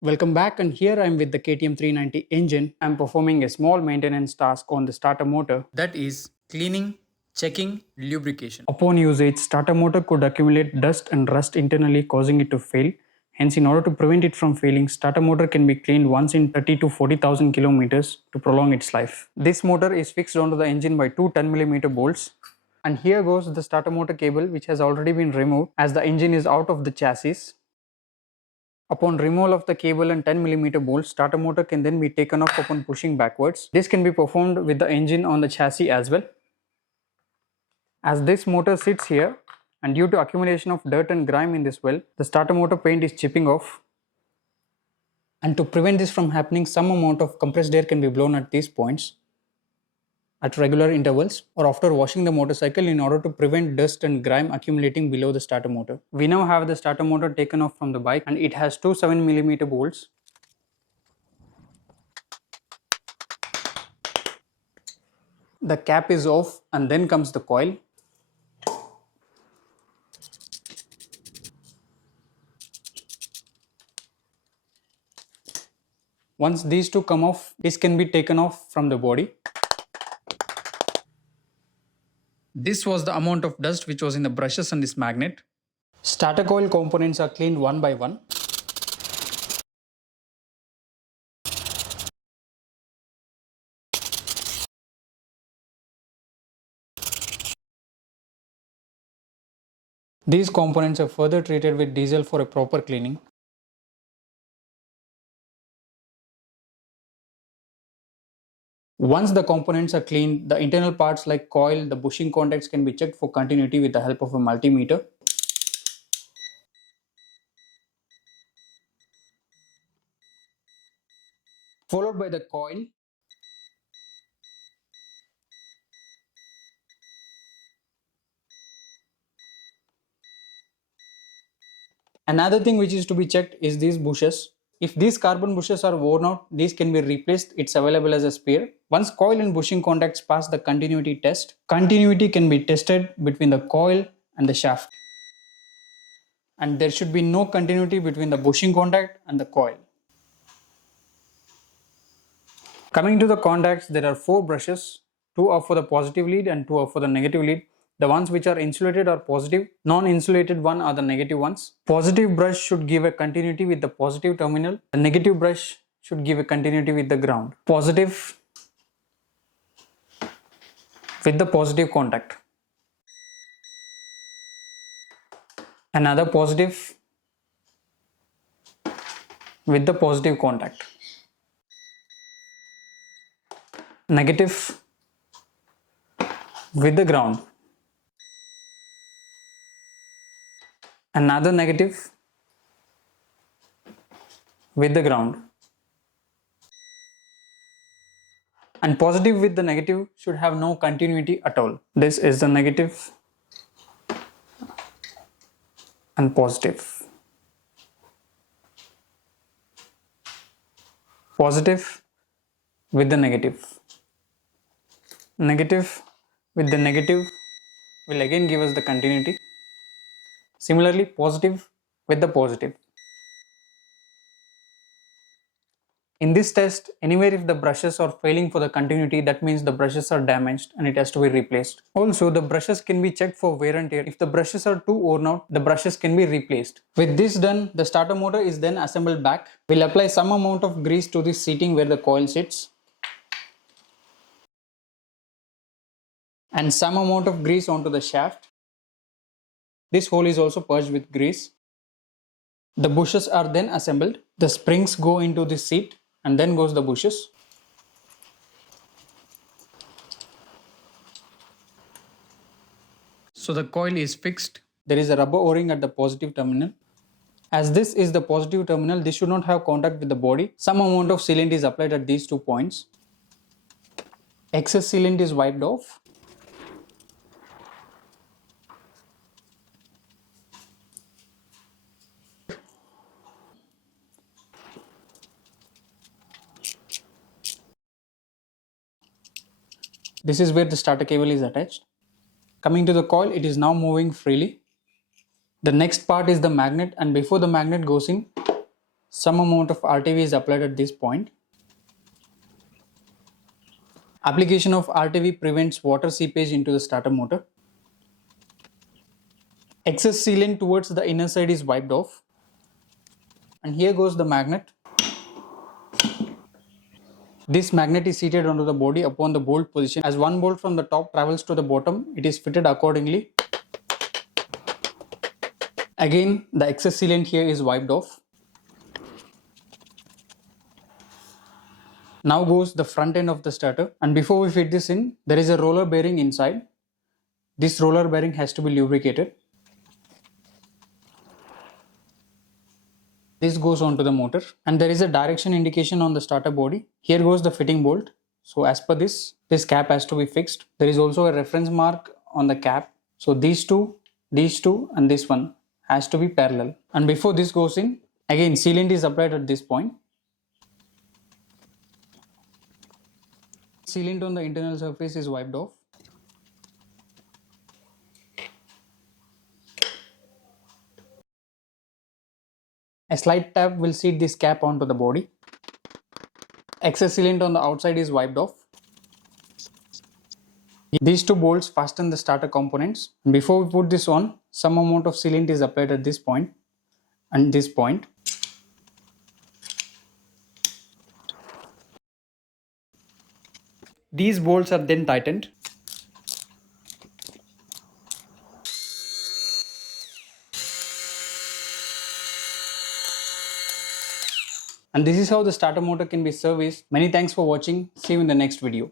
Welcome back, and here I am with the KTM 390 engine. I am performing a small maintenance task on the starter motor, that is cleaning, checking, lubrication. Upon usage, starter motor could accumulate dust and rust internally, causing it to fail. Hence, in order to prevent it from failing, starter motor can be cleaned once in 30 to 40,000 kilometers to prolong its life. This motor is fixed onto the engine by two 10mm bolts. And here goes the starter motor cable, which has already been removed as the engine is out of the chassis. Upon removal of the cable and 10mm bolt, starter motor can then be taken off upon pushing backwards. This can be performed with the engine on the chassis as well. As this motor sits here, and due to accumulation of dirt and grime in this well, the starter motor paint is chipping off. And to prevent this from happening, some amount of compressed air can be blown at these points at regular intervals or after washing the motorcycle in order to prevent dust and grime accumulating below the starter motor. We now have the starter motor taken off from the bike, and it has two 7mm bolts. The cap is off, and then comes the coil. Once these two come off, this can be taken off from the body. This was the amount of dust which was in the brushes and this magnet. Starter coil components are cleaned one by one. These components are further treated with diesel for a proper cleaning. Once the components are cleaned, the internal parts like coil, the bushing contacts can be checked for continuity with the help of a multimeter. Followed by the coil. Another thing which is to be checked is these bushes. If these carbon bushes are worn out, these can be replaced. It's available as a spare. Once coil and bushing contacts pass the continuity test, continuity can be tested between the coil and the shaft. And there should be no continuity between the bushing contact and the coil. Coming to the contacts, there are 4 brushes. 2 are for the positive lead and 2 are for the negative lead. The ones which are insulated are positive, non-insulated one are the negative ones. Positive brush should give a continuity with the positive terminal. The negative brush should give a continuity with the ground. Positive with the positive contact. Another positive with the positive contact. Negative with the ground. Another negative with the ground. And positive with the negative should have no continuity at all. This is the negative and positive. Positive with the negative. Negative with the negative will again give us the continuity. Similarly, positive with the positive. In this test, anywhere if the brushes are failing for the continuity, that means the brushes are damaged and it has to be replaced. Also, the brushes can be checked for wear and tear. If the brushes are too worn out, the brushes can be replaced. With this done, the starter motor is then assembled back. We'll apply some amount of grease to this seating where the coil sits, and some amount of grease onto the shaft. This hole is also purged with grease. The bushes are then assembled. The springs go into this seat and then goes the bushes. So the coil is fixed. There is a rubber o-ring at the positive terminal. As this is the positive terminal, this should not have contact with the body. Some amount of sealant is applied at these 2 points. Excess sealant is wiped off. This is where the starter cable is attached. Coming to the coil, it is now moving freely. The next part is the magnet, and before the magnet goes in, Some amount of RTV is applied at this point. Application of RTV prevents water seepage into the starter motor. Excess sealant towards the inner side is wiped off. And here goes the magnet. This magnet is seated onto the body upon the bolt position. As one bolt from the top travels to the bottom, it is fitted accordingly. Again, the excess sealant here is wiped off. Now goes the front end of the starter, and before we fit this in, there is a roller bearing inside. This roller bearing has to be lubricated. This goes onto the motor, and there is a direction indication on the starter body. Here goes the fitting bolt. So as per this cap has to be fixed. There is also a reference mark on the cap. So these two and this one has to be parallel. And before this goes in, again sealant is applied at this point. Sealant on the internal surface is wiped off. A slight tap will seat this cap onto the body. Excess sealant on the outside is wiped off. These two bolts fasten the starter components. Before we put this on, some amount of sealant is applied at this point and this point. These bolts are then tightened. And this is how the starter motor can be serviced. Many thanks for watching. See you in the next video.